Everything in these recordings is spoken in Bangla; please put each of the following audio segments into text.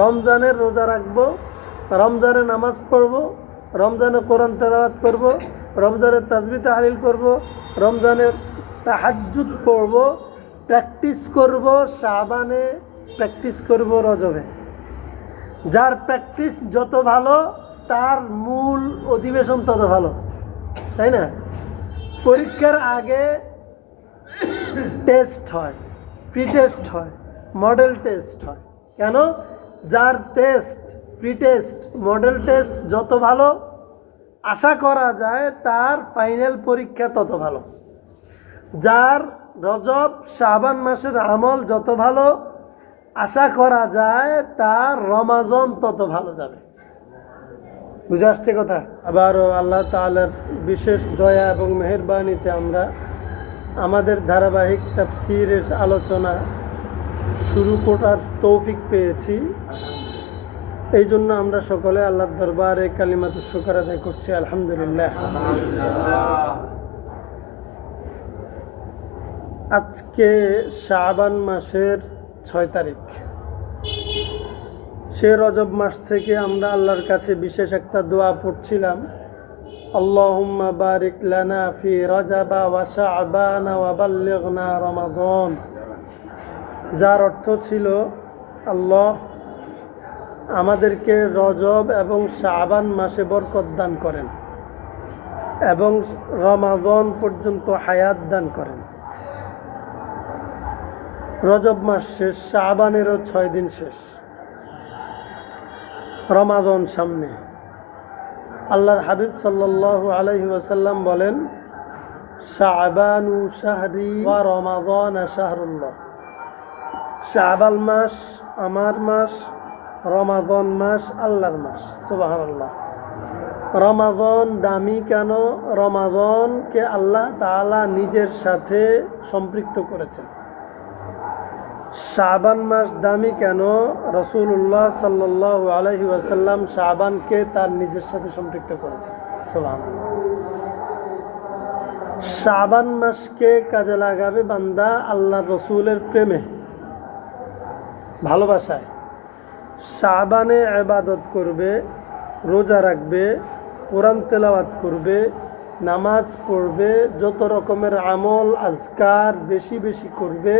রমজানের রোজা রাখবো, রমজানে নামাজ পড়ব, রমজানে কোরআন তেলাওয়াত করব, রমজানে তাসবিহ তাহলিল করব, রমজানের তাহাজ্জুদ পড়ব, প্র্যাকটিস করব শাবানে, প্র্যাকটিস করব রজবে। যার প্র্যাকটিস যত ভালো তার মূল অধিবেশন তত ভালো, তাই না? পরীক্ষার আগে টেস্ট হয়, প্রি টেস্ট হয়, মডেল টেস্ট হয়। কেন? যার test, pre test, model test যত ভালো আশা করা যায় তার ফাইনাল পরীক্ষা তত ভালো। যার রজব শাবান মাসের আমল যত ভালো আশা করা যায় তার রমাজন তত ভালো যাবে। বুঝে আসছে কথা? আবারও আল্লাহ তাআলার বিশেষ দয়া এবং মেহেরবানিতে আমরা আমাদের ধারাবাহিক তাফসীরের আলোচনা শুরু করার তৌফিক পেয়েছি। এই জন্য আমরা সকলে আল্লাহর দরবারে কালিমাতুশ শুকর আদায় করছি, আলহামদুলিল্লাহ। আজকে শাবান মাসের 6 তারিখ। সে রজব মাস থেকে আমরা আল্লাহর কাছে বিশেষ একটা দোয়া পড়ছিলাম, আল্লাহুম্মা বারিক লানা ফি রজবা ওয়া শাবান ওয়া বাল্লিগনা রমাদান। যার অর্থ ছিল, আল্লাহ আমাদেরকে রজব এবং শাবান মাসে বরকত দান করেন এবং রমাদান পর্যন্ত হায়াত দান করেন। রজব মাস শেষ, শাবানেরও 6 দিন শেষ, রমাদান সামনে। আল্লাহর হাবিব সাল্লাল্লাহু আলাইহি ওয়াসাল্লাম বলেন, শাবানু শাহরি ওয়া রমাদান শাহরুল্লাহ। শাবান মাস আমার মাস, রমাদান মাস আল্লাহর মাস। সুবহানাল্লাহ। রমাদান দামি কেন? রমাদানকে আল্লাহ তাআলা নিজের সাথে সম্পৃক্ত করেছেন। শাবান মাস দামি কেন? রাসূলুল্লাহ সাল্লাল্লাহু আলাইহি ওয়াসাল্লাম শাবানকে তার নিজের সাথে সম্পৃক্ত করেছেন। সুবহানাল্লাহ। শাবান মাসকে কাজে লাগাবে বান্দা আল্লাহর রাসূলের প্রেমে, ভালোবাসায়। শাবানে ইবাদত করবে, রোজা রাখবে, কোরআন তেলাওয়াত করবে, নামাজ পড়বে, যত রকমের আমল আজকার বেশি বেশি করবে।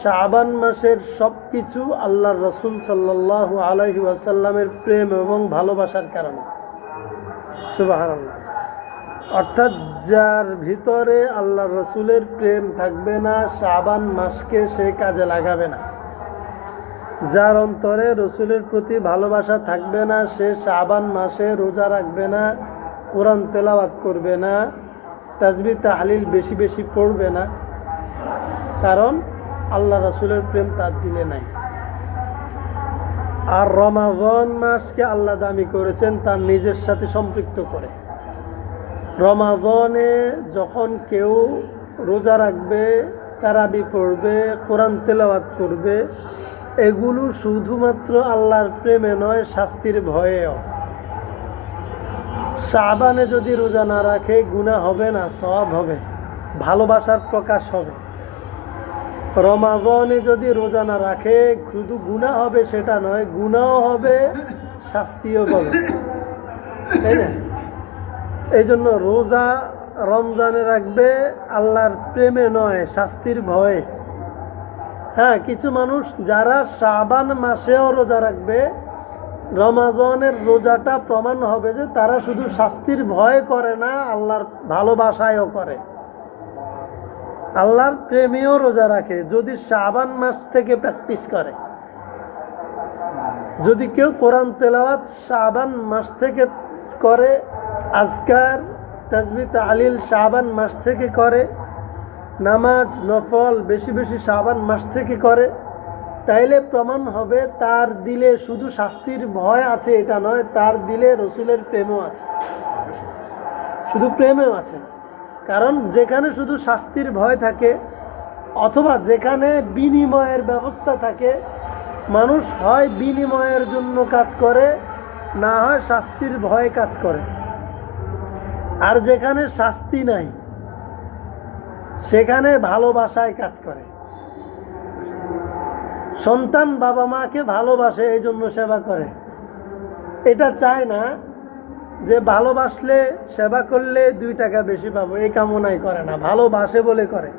শাবান মাসের সব কিছু আল্লাহর রাসূল সাল্লাল্লাহু আলাইহি ওয়াসাল্লামের প্রেম এবং ভালোবাসার কারণে। সুবহানাল্লাহ। অর্থাৎ যার ভিতরে আল্লাহর রাসূলের প্রেম থাকবে না, শাবান মাসকে সে কাজে লাগাবে না। যার অন্তরে রাসূলের প্রতি ভালোবাসা থাকবে না, সে শাবান মাসে রোজা রাখবে না, কোরআন তেলাওয়াত করবে না, তাসবিহ তাহলিল বেশি বেশি পড়বে না। কারণ আল্লাহ রাসূলের প্রেম তার দিলে নাই। আর রমাদান মাসকে আল্লাহ দামি করেছেন তার নিজের সাথে সম্পৃক্ত করে। রমাদানে যখন কেউ রোজা রাখবে, তারাবি পড়বে, কোরআন তেলাওয়াত করবে, এগুলো শুধুমাত্র আল্লাহর প্রেমে নয়, শাস্তির ভয়েও। শাবানে যদি রোজা না রাখে গুনাহ হবে না, সওয়াব হবে, ভালোবাসার প্রকাশ হবে। রমাদানে যদি রোজা না রাখে শুধু গুনাহ হবে সেটা নয়, গুনাহও হবে, শাস্তিও পাবে, তাই না? এই জন্য রোজা রমজানে রাখবে আল্লাহর প্রেমে নয়, শাস্তির ভয়ে। হ্যাঁ, কিছু মানুষ যারা শাবান মাসেও রোজা রাখবে, রমাদানের রোজাটা প্রমাণ হবে যে তারা শুধু শাস্তির ভয় করে না, আল্লাহর ভালোবাসায়ও করে, আল্লাহর প্রেমেও রোজা রাখে। যদি শাবান মাস থেকে প্র্যাকটিস করে, যদি কেউ কোরআন তেলাওয়াত শাবান মাস থেকে করে, আজকার তাসবিহ তাহলিল শাবান মাস থেকে করে, নামাজ নফল বেশি বেশি শাবান মাস থেকে করে, তাইলে প্রমাণ হবে তার দিলে শুধু শাস্তির ভয় আছে এটা নয়, তার দিলে রাসূলের প্রেমও আছে, শুধু প্রেমেও আছে। কারণ যেখানে শুধু শাস্তির ভয় থাকে অথবা যেখানে বিনিময়ের ব্যবস্থা থাকে, মানুষ হয় বিনিময়ের জন্য কাজ করে, না হয় শাস্তির ভয়ে কাজ করে। আর যেখানে শাস্তি নাই সেখানে ভালোবাসায় কাজ করে। সন্তান বাবা মাকে ভালোবাসে, এই জন্য সেবা করে। এটা চায় না যে ভালোবাসলে সেবা করলে 2 টাকা বেশি পাবো, এই কামনাই করে না, ভালোবাসে বলে করে।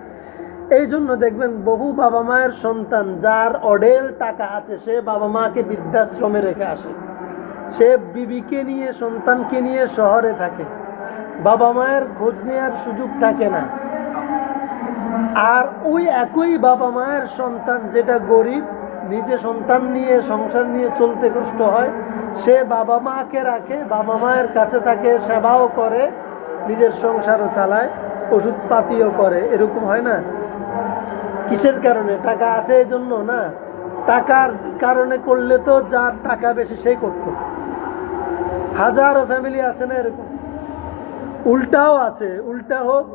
এই জন্য দেখবেন বহু বাবা মায়ের সন্তান যার অঢেল টাকা আছে, সে বাবা মাকে বৃদ্ধাশ্রমে রেখে আসে, সে বিবিকে নিয়ে সন্তানকে নিয়ে শহরে থাকে, বাবা মায়ের খোঁজ নেওয়ার সুযোগ থাকে না। আর ওই একই বাবা মায়ের সন্তান যেটা গরিব, নিজে সন্তান নিয়ে সংসার নিয়ে চলতে কষ্ট হয়, সে বাবা মাকে রাখে, বাবা মায়ের কাছে থাকে, সেবাও করে, নিজের সংসারও চালায়, ওষুধপাতিও করে। এরকম হয় না? কিসের কারণে? টাকা আছে এই জন্য না, টাকার কারণে করলে তো যার টাকা বেশি সেই করত। হাজারো ফ্যামিলি আছে না এরকম, উল্টাও আছে। উল্টা হোক,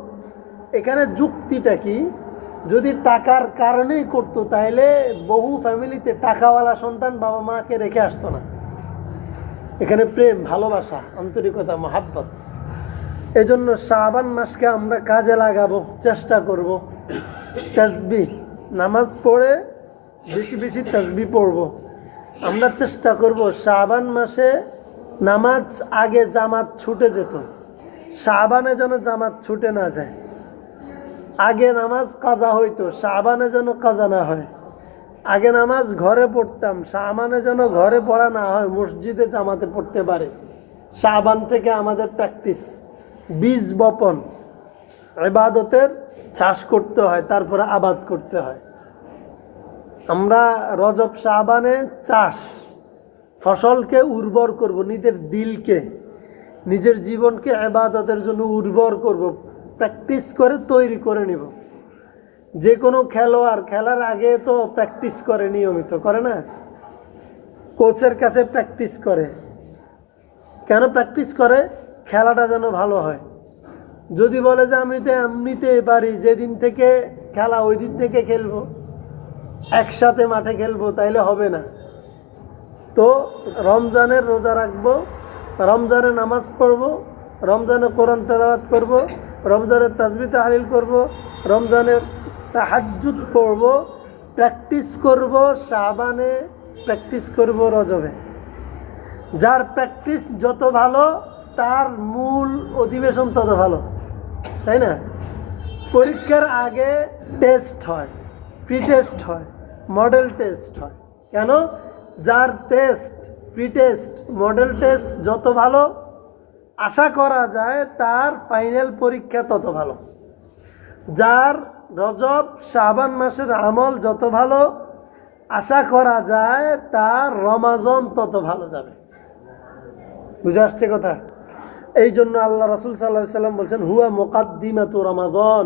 এখানে যুক্তিটা কি? যদি টাকার কারণেই করতো তাইলে বহু ফ্যামিলিতে টাকাওয়ালা সন্তান বাবা মাকে রেখে আসতো না। এখানে প্রেম, ভালোবাসা, আন্তরিকতা, মহাব্বত। এজন্য শাবান মাসকে আমরা কাজে লাগাবো, চেষ্টা করব। তাসবিহ, নামাজ পড়ে বেশি বেশি তাসবিহ পড়ব। আমরা চেষ্টা করব শাবান মাসে নামাজ আগে জামাত ছুটে যেত, শাবানে যেন জামাত ছুটে না যায়। আগে নামাজ কাজা হইতো, শাবানে যেন কাজা না হয়। আগে নামাজ ঘরে পড়তাম, শাবানে যেন ঘরে পড়া না হয়, মসজিদে জামাতে পড়তে পারে। শাবান থেকে আমাদের প্র্যাকটিস, বীজ বপন, ইবাদতের চাষ করতে হয়, তারপরে আবাদ করতে হয়। আমরা রজব শাবানে চাষ, ফসলকে উর্বর করব, নিজের দিলকে, নিজের জীবনকে ইবাদতের জন্য উর্বর করব, প্র্যাকটিস করে তৈরি করে নিব। যে কোনো খেলোয়াড় খেলার আগে তো প্র্যাকটিস করে, নিয়মিত করে না? কোচের কাছে প্র্যাকটিস করে। কেন প্র্যাকটিস করে? খেলাটা যেন ভালো হয়। যদি বলে যে আমি তো এমনিতেই পারি, যেদিন থেকে খেলা ওই দিন থেকে খেলবো, একসাথে মাঠে খেলবো, তাইলে হবে না। তো রমজানের রোজা রাখবো, রমজানে নামাজ পড়বো, রমজানে কোরআন তেলাওয়াত করব, রমজানের তাসবিহ তাহলিল করব, রমজানের তাহাজ্জুদ পড়ব, প্র্যাকটিস করব শাবানে, প্র্যাকটিস করব রজবে। যার প্র্যাকটিস যত ভালো, তার মূল অধিবেশন তত ভালো, তাই না? পরীক্ষার আগে টেস্ট হয়, প্রি টেস্ট হয়, মডেল টেস্ট হয়। কেন? যার test, pre test, model test যত ভালো, আশা করা যায় তার ফাইনাল পরীক্ষা তত ভালো। যার রজব শাবান মাসের আমল যত ভালো, আশা করা যায় তার রমাজন তত ভালো যাবে। বুঝে আসছে কথা? এই জন্য আল্লাহ রাসূল সাল্লাল্লাহু আলাইহি সাল্লাম বলছেন, হুয়া মুকাদ্দিমাতু রমাদান,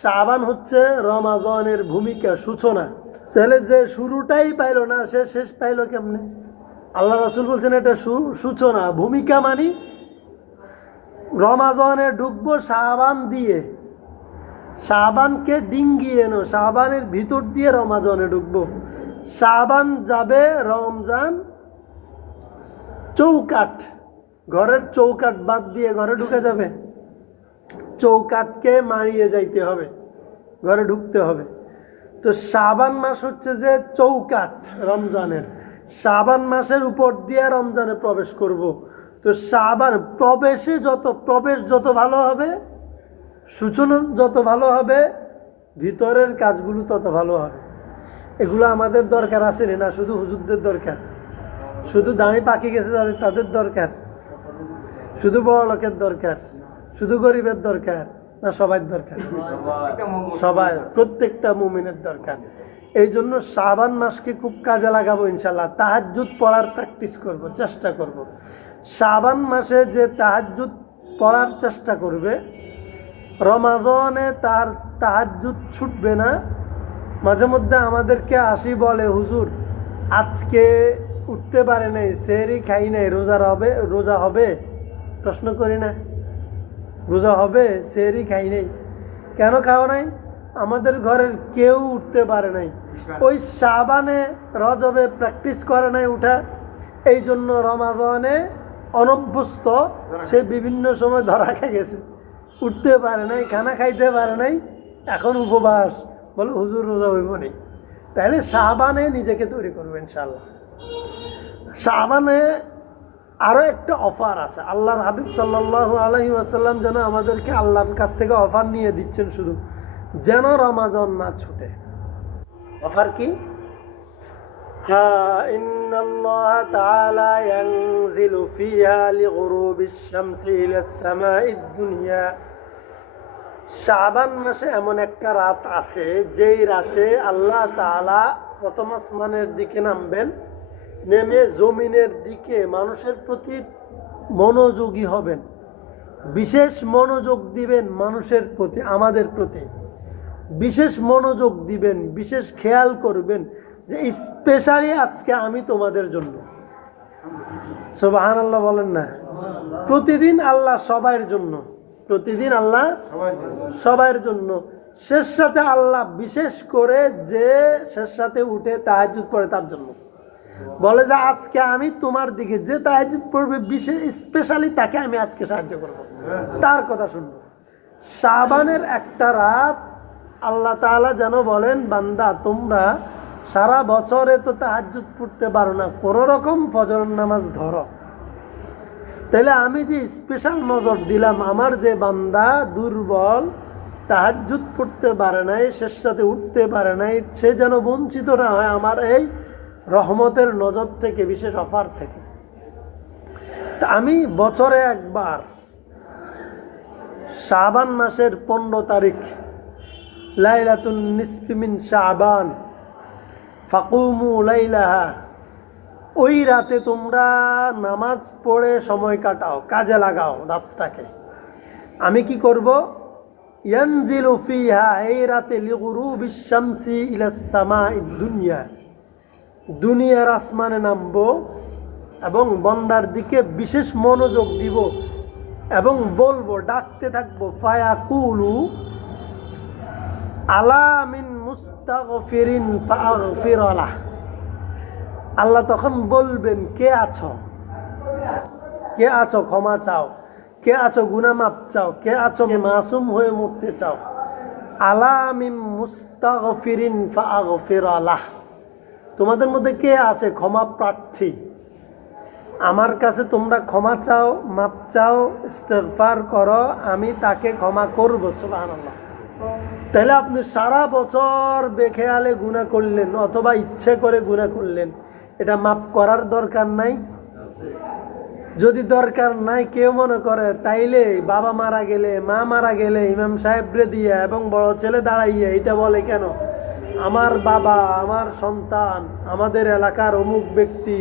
শাবান হচ্ছে রমাদানের ভূমিকা, সূচনা। তাহলে যে শুরুটাই পাইলো না, সে শেষ পাইলো কেমনে? আল্লাহ রাসূল বলছেন এটা সূচনা, ভূমিকা। মানে রমাদানে ঢুকবো শাবান দিয়ে, শাবানকে ডিঙ্গিয়ে নো, শাবানের ভিতর দিয়ে রমাদানে ঢুকবো। শাবান যাবে রমজান চৌকাঠ, ঘরের চৌকাঠ বাদ দিয়ে ঘরে ঢুকে যাবে। চৌকাঠকে মারিয়ে যাইতে হবে, ঘরে ঢুকতে হবে। তো শাবান মাস হচ্ছে যে চৌকাঠ রমজানের, শাবান মাসের উপর দিয়ে রমজানে প্রবেশ করব। তো শাবান প্রবেশ যত ভালো হবে, সূচনা যত ভালো হবে, ভিতরের কাজগুলো তত ভালো হবে। এগুলো আমাদের দরকার আছে না? শুধু হুজুরদের দরকার, শুধু দাঁড়ি পাকি গেছে তাদের দরকার, শুধু বড় লোকের দরকার, শুধু গরিবের দরকার না? সবার দরকার, সবাই, প্রত্যেকটা মুমিনের দরকার। এই জন্য শাবান মাসকে খুব কাজে লাগাবো ইনশাল্লাহ। তাহাজ্জুদ পড়ার প্র্যাকটিস করব, চেষ্টা করব। শাবান মাসে যে তাহাজ্জুদ পড়ার চেষ্টা করবে, রমাদানে তার তাহাজ্জুদ ছুটবে না। মাঝে মধ্যে আমাদেরকে আসি বলে, হুজুর আজকে উঠতে পারে নাই, সেহরি খাই নাই, রোজা হবে? প্রশ্ন করি না, রোজা হবে? সেহরি খাই নাই, কেন খাও নাই? আমাদের ঘরের কেউ উঠতে পারে নাই, ওই শাবানে রজবে প্র্যাকটিস করে নাই উঠা, এই জন্য রমাদানে অনভ্যস্ত, সে বিভিন্ন সময় ধরা খেয়ে গেছে, উঠতে পারে নাই, খানা খাইতে পারে নাই, এখন উপবাস, বলে হুজুর রোজা হইব নেই। তাহলে শাবানে নিজেকে তৈরি করবো ইনশাআল্লাহ। শাবানে আরো একটা অফার আছে। আল্লাহর হাবিব সাল্লাল্লাহু আলাইহি ওয়াসাল্লাম যেন আমাদেরকে আল্লাহর কাছ থেকে অফার নিয়ে দিচ্ছেন শুধু, যেন রমাজান না ছুটে। অফার কি? ইন্নাল্লাহ তাআলা ইয়ানজিলু ফিহা লিগুরুবিশ শামসি ইলাস সামাইদ দুনিয়া। শাবান মাসে এমন একটা রাত আছে যেই রাতে আল্লাহ তাআলা প্রথম আসমানের দিকে নামবেন, নেমে জমিনের দিকে মানুষের প্রতি মনোযোগী হবেন, বিশেষ মনোযোগ দিবেন মানুষের প্রতি, আমাদের প্রতি বিশেষ মনোযোগ দিবেন, বিশেষ খেয়াল করবেন যে স্পেশালি আজকে আমি তোমাদের জন্য। সুবহানাল্লাহ বলেন না? প্রতিদিন আল্লাহ সবার জন্য, প্রতিদিন আল্লাহ সবার জন্য। শেষ সাথে আল্লাহ বিশেষ করে যে শেষ সাথে উঠে তাহাজ্জুদ পড়ে তার জন্য বলে যে আজকে আমি তোমার দিকে, যে তাহাজ্জুদ পড়বে বিশেষ স্পেশালি তাকে আমি আজকে সাহায্য করব, তার কথা শুনবো। শাবানের একটা রাত আল্লাহ তাআলা যেন বলেন, বান্দা তোমরা সারা বছরে তো তাহাজ্জুদ পড়তে পারো না, কোনো রকম ফজরের নামাজ ধরো, তাহলে আমি যে স্পেশাল নজর দিলাম আমার যে বান্দা দুর্বল, তাহাজ্জুদ পড়তে পারে নাই, শেষ সাথে উঠতে পারে নাই, সে যেন বঞ্চিত না হয় আমার এই রহমতের নজর থেকে, বিশেষ অফার থেকে। তা আমি বছরে একবার শাবান মাসের 15 তারিখ লাইলাতুন নিসফি মিন শাবান ফাকুমু লাইলাহা, ওই রাতে তোমরা নামাজ পড়ে সময় কাটাও, কাজে লাগাও রাতটাকে। আমি কি করব? ইয়ানজিলু ফিহা, এই রাতে লিগুরুবিশ শামসি ইলাস সামাইদ দুনিয়া, দুনিয়ার আসমানে নামবো এবং বন্দার দিকে বিশেষ মনোযোগ দিব এবং বলবো, ডাকতে থাকবো, ফায়াকুলু আলা মিন মুস্তাগফিরিন ফাগফির লাহ। আল্লাহ তখন বলবেন, কে আছো, কে আছো ক্ষমা চাও, কে আছো গুনাহ মাপ চাও, কে আছো মাসুম হয়ে মরতে চাও। আলা মিন মুস্তাগফিরিন ফাগফির লাহ, তোমাদের মধ্যে কে আছে ক্ষমা প্রার্থী, আমার কাছে তোমরা ক্ষমা চাও, মাপ চাও, ইস্তেগফার করো, আমি তাকে ক্ষমা করব। সুবহানাল্লাহ। তাহলে আপনি সারা বছর বেখেয়ালে গুনাহ করলেন অথবা ইচ্ছে করে গুনাহ করলেন, এটা মাপ করার দরকার নাই? যদি দরকার নাই কেউ মনে করে, তাইলে বাবা মারা গেলে, মা মারা গেলে ইমাম সাহেবরে দিয়ে এবং বড় ছেলে দাঁড়াইয়া এটা বলে কেন, আমার বাবা, আমার সন্তান, আমাদের এলাকার অমুক ব্যক্তি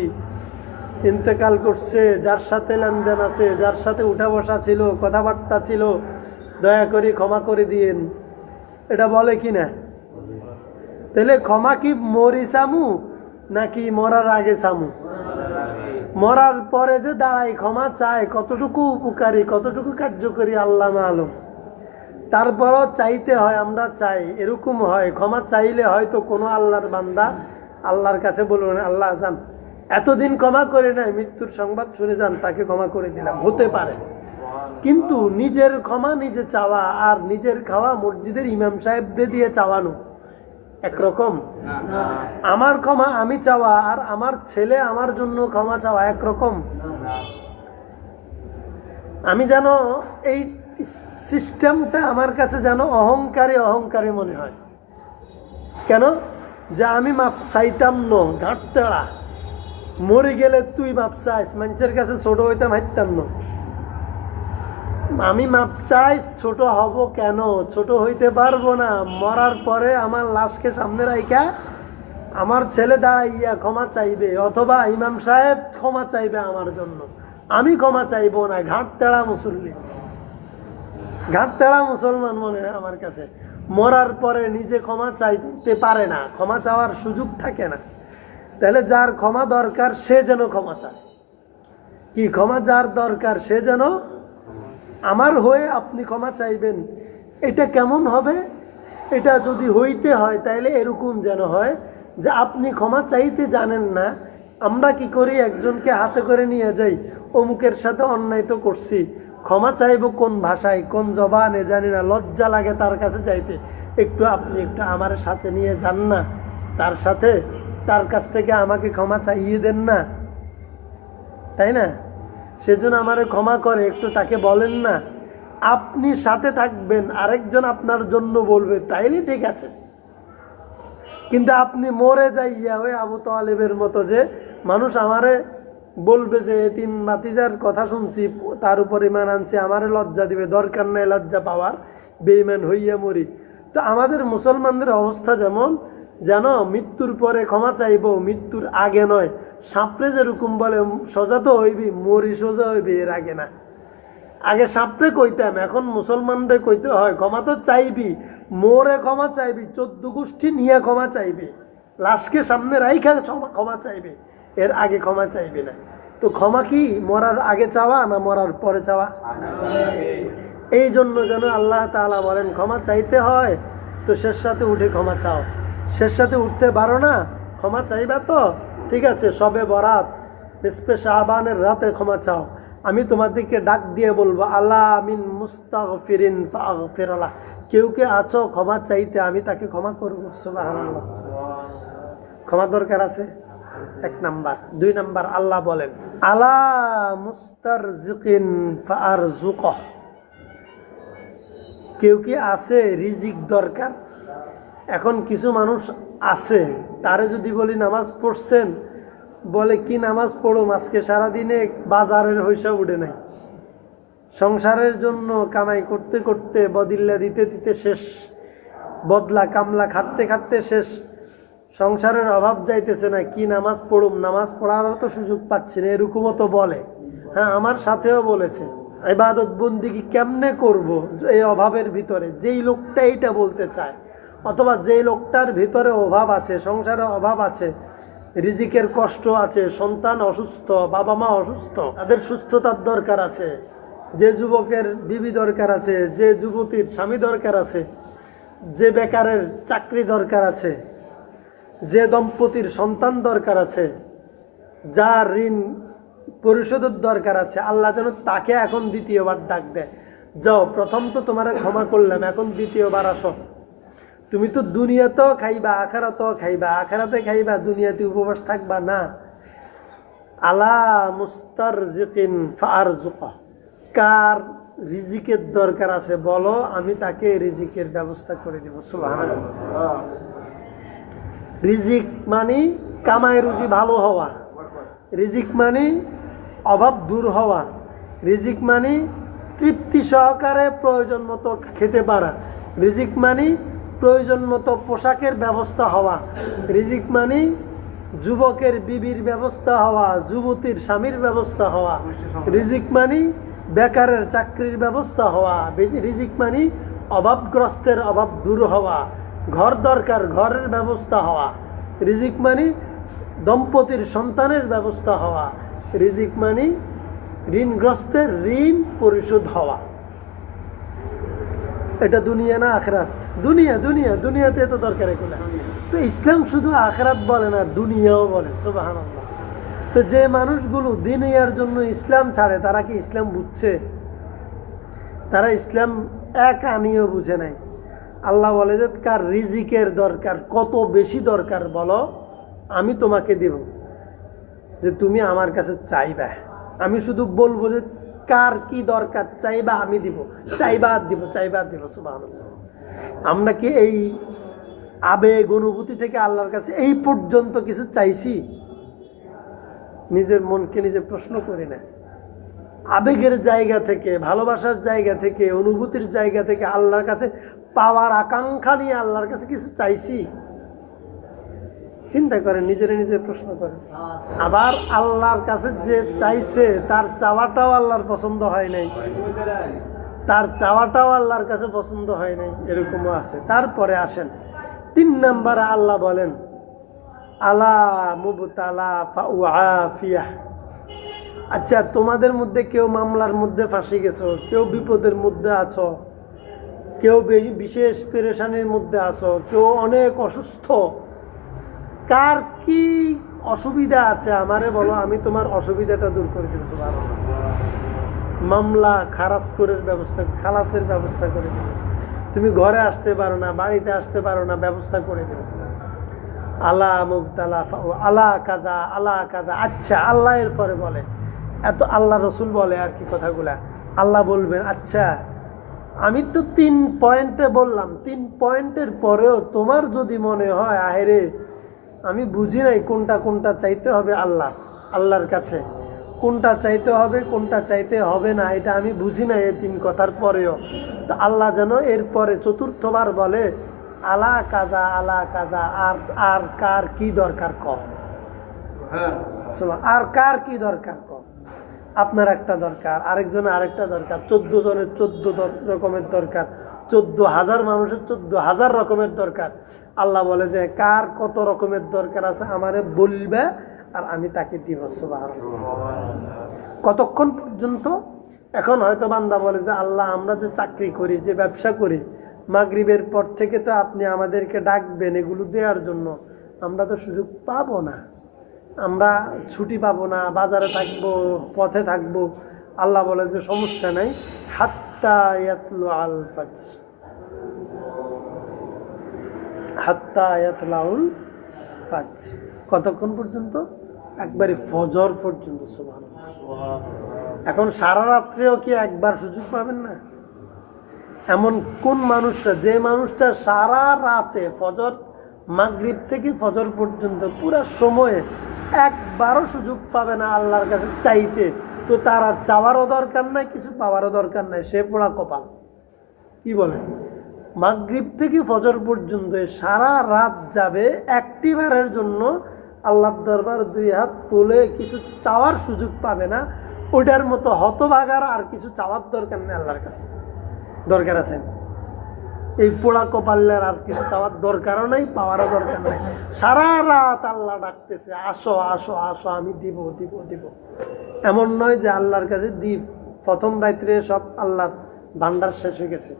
ইন্তেকাল করছে, যার সাথে লেনদেন আছে, যার সাথে উঠা বসা ছিল, কথাবার্তা ছিল, দয়া করে ক্ষমা করে দিয়েন, এটা বলে কি না? তাহলে ক্ষমা কি মরি চামু নাকি মরার আগে চামু? মরার পরে যে দাঁড়াই ক্ষমা চায়, কতটুকু উপকারী, কতটুকু কার্যকরী আল্লাহ মালুম। তারপরও চাইতে হয়, আমরা চাই, এরকম হয় ক্ষমা চাইলে হয়তো কোনো আল্লাহর বান্দা আল্লাহর কাছে বলবেন, আল্লাহ জান এতদিন ক্ষমা করে নাই, মৃত্যুর সংবাদ শুনে যান তাকে ক্ষমা করে দিলাম, হতে পারে। কিন্তু নিজের ক্ষমা নিজে চাওয়া আর নিজের খাওয়া মসজিদের ইমাম সাহেবরে দিয়ে চাওয়ানো একরকম? আমার ক্ষমা আমি চাওয়া আর আমার ছেলে আমার জন্য ক্ষমা চাওয়া একরকম? আমি যেন এই সিস্টেমটা আমার কাছে যেন অহংকারী অহংকারী মনে হয়। কেন? যে আমি মাপ চাইতাম ন, ঘাটতেড়া, মরে গেলে তুই মাপ চাইস, মানুষের কাছে ছোট হইতাম হাইতাম না, আমি মাপ চাই, ছোট হব কেন? ছোট হইতে পারবো না। মরার পরে আমার লাশকে সামনে রাইখা আমার ছেলে দাঁড়াইয়া ক্ষমা চাইবে অথবা ইমাম সাহেব ক্ষমা চাইবে আমার জন্য, আমি ক্ষমা চাইবো না। ঘাটতেড়া মুসল্লি, ঘাটতেড়া মুসলমান মনে হয় আমার কাছে। মরার পরে নিজে ক্ষমা চাইতে পারে না, ক্ষমা চাওয়ার সুযোগ থাকে না। তাহলে যার ক্ষমা দরকার সে যেন ক্ষমা চায়। কি ক্ষমা যার দরকার সে যেন, আমার হয়ে আপনি ক্ষমা চাইবেন, এটা কেমন হবে? এটা যদি হইতে হয় তাইলে এরকম যেন হয় যে আপনি ক্ষমা চাইতে জানেন না, আমরা কি করি, একজনকে হাতে করে নিয়ে যাই, অমুকের সাথে অন্যায় তো করছি, ক্ষমা চাইব কোন ভাষায়, কোন জবানে জানি না, লজ্জা লাগে তার কাছে চাইতে, একটু আপনি একটু আমার সাথে নিয়ে যান না, তার সাথে তার কাছ থেকে আমাকে ক্ষমা চাইয়ে দেন না, তাই না? সেজন্য আমারে ক্ষমা করে একটু তাকে বলেন না। আপনি সাথে থাকবেন, আরেকজন আপনার জন্য বলবে, তাইলে ঠিক আছে। কিন্তু আপনি মরে যাইয়া ওই আবু তালেবের মতো যে মানুষ আমারে বলবে যে এতিম ভাতিজার কথা শুনছি, তার উপর ঈমান আনছি, আমারে লজ্জা দিবে, দরকার নাই লজ্জা পাওয়ার, বেঈমান হইয়া মরি। তো আমাদের মুসলমানদের অবস্থা যেমন, যেন মৃত্যুর পরে ক্ষমা চাইব, মৃত্যুর আগে নয়। সাপড়ে যেরকম বলে সোজা তো হইবি, মরি সোজা হইবি, এর আগে না। আগে সাপড়ে কইতাম, এখন মুসলমানদের কইতে হয় ক্ষমা তো চাইবি, মোরে ক্ষমা চাইবি, 14 গোষ্ঠী নিয়ে ক্ষমা চাইবি, লাশকে সামনে রাইখা ক্ষমা চাইবি, এর আগে ক্ষমা চাইবি না। তো ক্ষমা কি মরার আগে চাওয়া না মরার পরে চাওয়া? এই জন্য যেন আল্লাহ তাআলা বলেন ক্ষমা চাইতে হয় তো শেষ সাথে উঠে ক্ষমা চাও। শেষ সাথে উঠতে পারো না, ক্ষমা চাইবা তো ঠিক আছে, সবে বরাত নিসফে শাবানের রাতে ক্ষমা চাও। আমি তোমাদেরকে ডাক দিয়ে বলবো, আল্লাহ মিন মুস্তাগফিরিন ফাগফিরলাহ, কেউ কে আছো ক্ষমা চাইতে, আমি তাকে ক্ষমা করবো। সুবহানাল্লাহ। ক্ষমা দরকার আছে, 1 নাম্বার। 2 নাম্বার, আল্লাহ বলেন আলা মুস্তারজিকিন ফারজুকহ, কেউ কি আছে রিজিক দরকার? এখন কিছু মানুষ আছে, তারে যদি বলি নামাজ পড়ছেন, বলে কি নামাজ পড়ো, আজকে সারাদিনে বাজারের হইসা উঠে নাই, সংসারের জন্য কামাই করতে করতে বদিল্লা দিতে দিতে শেষ, বদলা কামলা খাটতে খাটতে শেষ, সংসারের অভাব যাইতেছে না, কি নামাজ পড়ুম, নামাজ পড়ারও তো সুযোগ পাচ্ছি না, এরকমও তো বলে। হ্যাঁ, আমার সাথেও বলেছে ইবাদত বন্দিগি কেমনে করব এই অভাবের ভিতরে। যেই লোকটা এইটা বলতে চায়, অথবা যেই লোকটার ভিতরে অভাব আছে, সংসারে অভাব আছে, রিজিকের কষ্ট আছে, সন্তান অসুস্থ, বাবা মা অসুস্থ, তাদের সুস্থতার দরকার আছে, যে যুবকের বিবি দরকার আছে, যে যুবতীর স্বামী দরকার আছে, যে বেকারের চাকরি দরকার আছে, যে দম্পতির সন্তান দরকার আছে, যার ঋণ পরিশোধের দরকার আছে, আল্লাহ যেন তাকে এখন দ্বিতীয়বার ডাক দেয়, যাও প্রথম তো তোমারে ক্ষমা করলাম, এখন দ্বিতীয়বার আসো। তুমি তো দুনিয়াতেও খাইবা, আখিরাতেও খাইবা, আখিরাতে খাইবা, দুনিয়াতে উপবাস থাকবা না। আলা মুস্তারজিকিন ফারজুকহ, কার রিজিকের দরকার আছে বলো, আমি তাকে রিজিকের ব্যবস্থা করে দেব। সুবহানাল্লাহ। রিজিক মানে কামাই রুজি ভালো হওয়া, রিজিক মানে অভাব দূর হওয়া, রিজিক মানে তৃপ্তি সহকারে প্রয়োজন মতো খেতে পারা, রিজিক মানে প্রয়োজন মতো পোশাকের ব্যবস্থা হওয়া, রিজিক মানে যুবকের বিবির ব্যবস্থা হওয়া, যুবতীর স্বামীর ব্যবস্থা হওয়া, রিজিক মানে বেকারের চাকরির ব্যবস্থা হওয়া, রিজিক মানে অভাবগ্রস্তের অভাব দূর হওয়া, ঘর দরকার ঘরের ব্যবস্থা হওয়া, রিজিক মানে দম্পতির সন্তানের ব্যবস্থা হওয়া, রিজিক মানে ঋণগ্রস্তের ঋণ পরিশোধ হওয়া। এটা দুনিয়া না আখিরাত? দুনিয়া, দুনিয়া, দুনিয়াতে তো দরকার এগুলো। তো ইসলাম শুধু আখিরাত বলে না, দুনিয়াও বলে। সুবহানাল্লাহ। তো যে মানুষগুলো দুনিয়ার জন্য ইসলাম ছাড়ে, তারা কি ইসলাম বুঝছে? তারা ইসলাম এক আনিও বুঝে নাই। আল্লাহ বলে যে কার রিজিকের দরকার, কত বেশি দরকার বলো, আমি তোমাকে দেব, যে তুমি আমার কাছে চাইবা। আমি শুধু বলবো যে কার কি দরকার, চাইবা আমি দিব, চাইবা আর দিব, চাইবা আর দিব। সুবহানাল্লাহ। আমরা কি এই আবেগ অনুভূতি থেকে আল্লাহর কাছে এই পর্যন্ত কিছু চাইছি? নিজের মনকে নিজে প্রশ্ন করি না। আবেগের জায়গা থেকে, ভালোবাসার জায়গা থেকে, অনুভূতির জায়গা থেকে আল্লাহর কাছে পাওয়ার আকাঙ্ক্ষা নিয়ে আল্লাহর কাছে কিছু চাইছি? চিন্তা করেন, নিজের নিজে প্রশ্ন করেন। আবার আল্লাহর কাছে যে চাইছে তার চাওয়াটাও আল্লাহর পছন্দ হয় নাই, তার চাওয়াটাও আল্লাহর কাছে পছন্দ হয় নাই, এরকমও আছে। তারপরে আসেন 3 নম্বরে আল্লাহ বলেন আলা মুবতালা ফাউআফিয়া। আচ্ছা, তোমাদের মধ্যে কেউ মামলার মধ্যে ফাঁসি গেছো, কেউ বিপদের মধ্যে আছো, কেউ বিশেষ পেরেশানির মধ্যে আছো, কেউ অনেক অসুস্থ, কার কি অসুবিধা আছে আমারে বলো, আমি তোমার অসুবিধাটা দূর করে দেব। সুবহানাল্লাহ। মামলা খারাজ করার ব্যবস্থা, খালাসের ব্যবস্থা করে দেব। তুমি ঘরে আসতে পারো না, বাড়িতে আসতে পারো না, ব্যবস্থা করে দেব। আলা মুবতালা আলা কাদা আলা কাদা। আচ্ছা, আল্লাহ এর পরে বলে, এত আল্লাহ রসুল বলে আর কি কথাগুলা। আল্লাহ বলবেন আচ্ছা আমি তো 3 পয়েন্টে বললাম, 3 পয়েন্টের পরেও তোমার যদি মনে হয় আহেরে আমি বুঝি নাই কোনটা কোনটা চাইতে হবে আল্লাহর কাছে, কোনটা চাইতে হবে কোনটা চাইতে হবে না, এটা আমি বুঝি না এই 3 কথার পরেও, তো আল্লাহ যেন এরপরে 4র্থবার বলে আলা কাদা আর কার কি দরকার কম, আর কার কি দরকার কম। আপনার একটা দরকার, আরেকজনের আরেকটা দরকার, 14 জনের 14 রকমের দরকার, 14,000 মানুষের 14,000 রকমের দরকার। আল্লাহ বলে যে কার কত রকমের দরকার আছে আমারে বলবে আর আমি তাকে দিব। সুবহানাল্লাহ। কতক্ষণ পর্যন্ত? এখন হয়তো বান্দা বলে যে আল্লাহ আমরা যে চাকরি করি, যে ব্যবসা করি, মাগরিবের পর থেকে তো আপনি আমাদেরকে ডাকবেন এগুলো দেওয়ার জন্য, আমরা তো সুযোগ পাবো না, আমরা ছুটি পাবো না, বাজারে থাকবো, পথে থাকবো। আল্লাহ বলে যে সমস্যা নাই, হাত্তা ইয়াতলু আল ফাজর, হাত্তা ইয়াতলাউল ফাজর। কতক্ষণ পর্যন্ত? একবারে ফজর পর্যন্ত। সুবহানাল্লাহ। এখন সারা রাত্রেও কি একবার সুযোগ পাবেন না? এমন কোন মানুষটা, যে মানুষটা সারা রাতে ফজর মাগরিব থেকে ফজর পর্যন্ত পুরা সময়ে একবারও সুযোগ পাবে না আল্লাহর কাছে চাইতে, তো তার আর চাওয়ারও দরকার নাই, কিছু পাওয়ারও দরকার নাই, সে পোড়া কপাল। কি বলে? মাগরিব থেকে ফজর পর্যন্ত সারা রাত যাবে, একটিবারের জন্য আল্লাহর দরবার 2 হাত তুলে কিছু চাওয়ার সুযোগ পাবে না। ওটার মতো হতভাগার আর কিছু চাওয়ার দরকার নেই আল্লাহর কাছে। দরকার আছে এই পোড়া কপালের আর কিছু চাওয়ার দরকারও নাই, পাওয়ারও দরকার নাই। সারা রাত আল্লাহ ডাকতেছে, আসো আসো আসো, আমি দিব দিব দিব। এমন নয় যে আল্লাহর কাছে দিব, প্রথম রাত্রে সব আল্লাহর ভান্ডার শেষ হয়ে গেছে,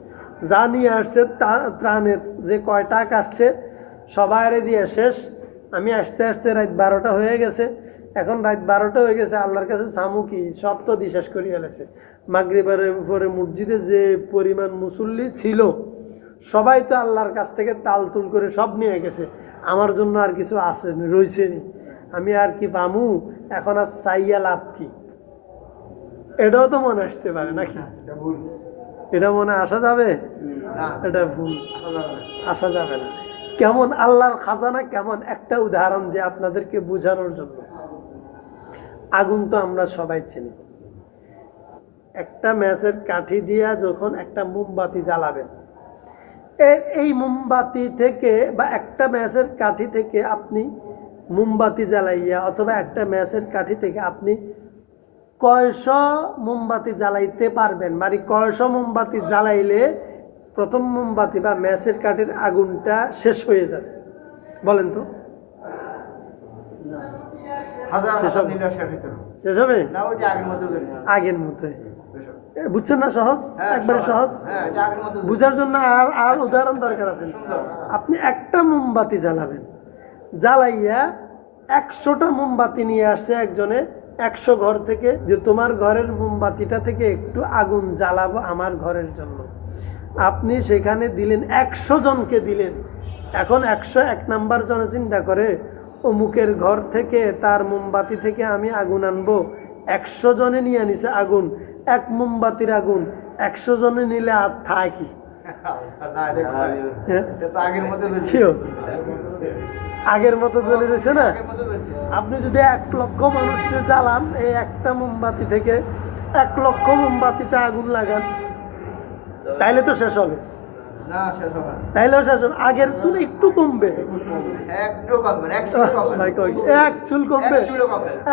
যা নিয়ে আসছে ত্রাণের যে কয় টাকা আসছে সবাইরে দিয়ে শেষ। আমি আসতে আসতে রাত 12টা হয়ে গেছে, এখন রাত 12টা হয়ে গেছে, আল্লাহর কাছে সামু কি সব তো দিয়ে শেষ করিয়ে ফেলেছে। মাগরিবের পরে মসজিদে যে পরিমাণ মুসল্লি ছিল সবাই তো আল্লাহর কাছ থেকে তালতুল করে সব নিয়ে গেছে, আমার জন্য আর কিছু আসেনি, রয়েছে নি, আমি আর কি পামু, এখন আর চাইয়া লাভ কি? এটাও তো মনে আসতে পারে নাকি? এটা মনে আসা যাবে? এটা ভুল, আসা যাবে না। কেমন আল্লাহর খাজানা কেমন, একটা উদাহরণ দিয়ে আপনাদেরকে বোঝানোর জন্য। আগুন তো আমরা সবাই চিনি, একটা ম্যাচের কাঠি দিয়া যখন একটা মোমবাতি জ্বালাবেন, এই মোমবাতি থেকে বা একটা ম্যাচের কাঠি থেকে আপনি মোমবাতি জ্বালাইয়া, অথবা একটা ম্যাচের কাঠি থেকে আপনি কয়শো মোমবাতি জ্বালাইতে পারবেন, মানে কয়শো মোমবাতি জ্বালাইলে প্রথম মোমবাতি বা ম্যাচের কাঠির আগুনটা শেষ হয়ে যাবে? বলেন তো। শেষ হবে আগের মতো। বুঝছেন না? সহজ, একবারে সহজ। বুঝার জন্য আর উদাহরণ দরকার আছে। আপনি একটা মোমবাতি জ্বালাবেন, জ্বালাইয়া 100টা মোমবাতি নিয়ে আসছে একজনে 100 ঘর থেকে, যে তোমার ঘরের মোমবাতিটা থেকে একটু আগুন জ্বালাবো আমার ঘরের জন্য। আপনি সেখানে দিলেন, 100 জনকে দিলেন। এখন 101 নাম্বার জনে চিন্তা করে অমুকের ঘর থেকে তার মোমবাতি থেকে আমি আগুন আনবো, 100 জনে নিয়ে নিছে আগুন, এক মোমবাতির আগুন 100 জনে নিলে আর থাকি আগের মতো জ্বলে রয়েছে না? আপনি যদি 1 লক্ষ মানুষের জ্বালান, এই একটা মোমবাতি থেকে 1 লক্ষ মোমবাতিতে আগুন লাগান, তাইলে তো শেষ হবে? তাইলেও শেষ হবে, আগের তুলে একটু কমবে, এক চুল কমবে,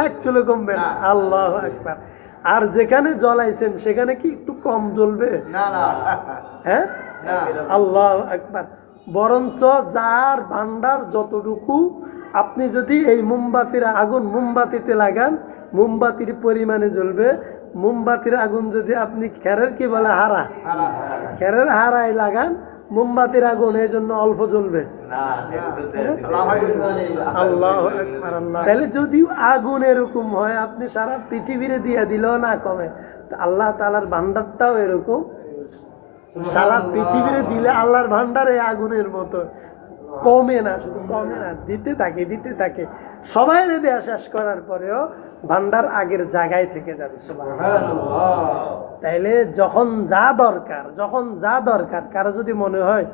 এক চুলো কমবে না। আল্লাহু আকবার। আর যেখানে জ্বলাইছেন সেখানে কি একটু কম জ্বলবে? হ্যাঁ, আল্লাহু আকবার। বরঞ্চ যার ভান্ডার যতটুকু, আপনি যদি এই মোমবাতির আগুন মোমবাতিতে লাগান, মোমবাতির পরিমাণে জ্বলবে। মোমবাতির আগুন যদি আপনি খেরের কি বলে হারা, খেরের হারায় লাগান, মোমবাতির আগুন এই জন্য অল্প জ্বলবে। আল্লাহু আকবার। আল্লাহ, তাহলে যদি আগুন এরকম হয়, আপনি সারা পৃথিবীরে দিয়ে দিলেও না কমে, আল্লাহ তাআলার ভান্ডারটাও এরকম, সারা পৃথিবীরে দিলে আল্লাহর ভান্ডার এই আগুনের মতো। কমে না, শুধু কমে না, দিতে থাকে। সবাই দেয়া শেষ করার পরেও ভান্ডার আগের জায়গায় থেকে যাবে। সুবহানাল্লাহ। তাইলে যখন যা দরকার কারো যদি মনে হয়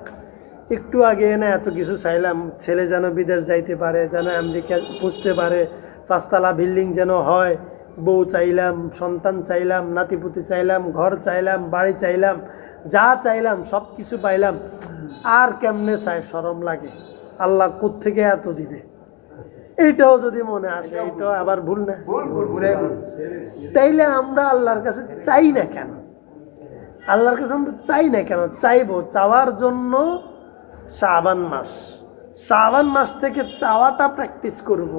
একটু আগে না এত কিছু চাইলাম, ছেলে যেন বিদেশ যাইতে পারে, যেন আমেরিকা পৌঁছতে পারে, 5 তলা বিল্ডিং যেন হয়, বউ চাইলাম, সন্তান চাইলাম, নাতিপুতি চাইলাম, ঘর চাইলাম, বাড়ি চাইলাম, যা চাইলাম সব কিছু পাইলাম, আর কেমনে চাই, শরম লাগে, আল্লাহ কোত্থেকে এত দিবে, এইটাও যদি মনে আসে, এইটাও আবার ভুল না? তাইলে আমরা আল্লাহর কাছে চাই না কেন? আল্লাহর কাছে আমরা চাই না কেন? চাইবো, চাওয়ার জন্য শাবান মাস থেকে চাওয়াটা প্র্যাকটিস করব,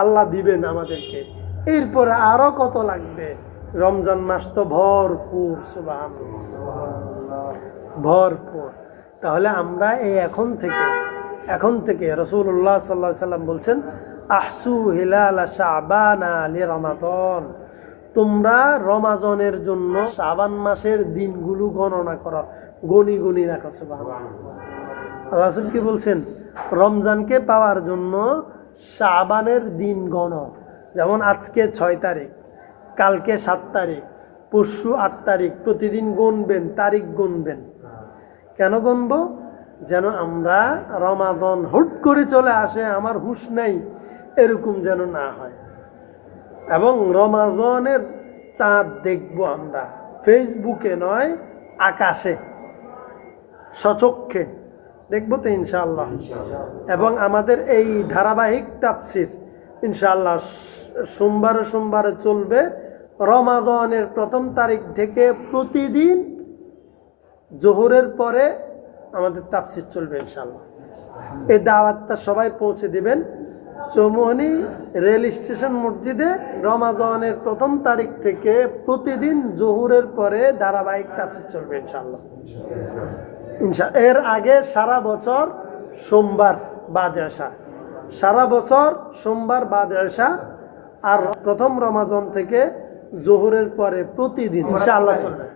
আল্লাহ দিবেন আমাদেরকে। এরপরে আরো কত লাগবে? রমজান মাস তো ভরপুর, সুবহানাল্লাহ, ভরপুর। তাহলে আমরা এই এখন থেকে রাসূলুল্লাহ সাল্লাল্লাহু আলাইহি সাল্লাম বলছেন, আহসু হিলাল শাবানা লিরমাদান, তোমরা রমাজানের জন্য শাবান মাসের দিনগুলো গণনা করো, গনি রাখো। সুবহানাল্লাহ। রাসূল কি বলছেন? রমজানকে পাওয়ার জন্য শাবানের দিন গণ। যেমন আজকে 6 তারিখ, কালকে 7 তারিখ, পরশু 8 তারিখ, প্রতিদিন গুনবেন, তারিখ গুনবেন। কেন গুনবো? যেন আমরা রমাদান হুট করে চলে আসে, আমার হুঁশ নাই, এরকম যেন না হয়। এবং রমাদানের চাঁদ দেখবো আমরা, ফেসবুকে নয়, আকাশে সচক্ষে দেখবো তো ইনশাআল্লাহ। এবং আমাদের এই ধারাবাহিক তাফসির ইনশাআল্লাহ সোমবারে চলবে। রমাদানের 1ম তারিখ থেকে প্রতিদিন জোহরের পরে আমাদের তাফসির চলবে ইনশাআল্লাহ। এই দাওয়াতটা সবাই পৌঁছে দিবেন। চৌমুহনী রেল স্টেশন মসজিদে রমাদানের 1ম তারিখ থেকে প্রতিদিন জোহরের পরে ধারাবাহিক তাফসির চলবে ইনশাআল্লাহ। এর আগে সারা বছর সোমবার বাদ এশা, সারা বছর সোমবার বাদ এশা, আর প্রথম রমাদান থেকে জোহরের পরে প্রতিদিন ইনশাআল্লাহ চলবে।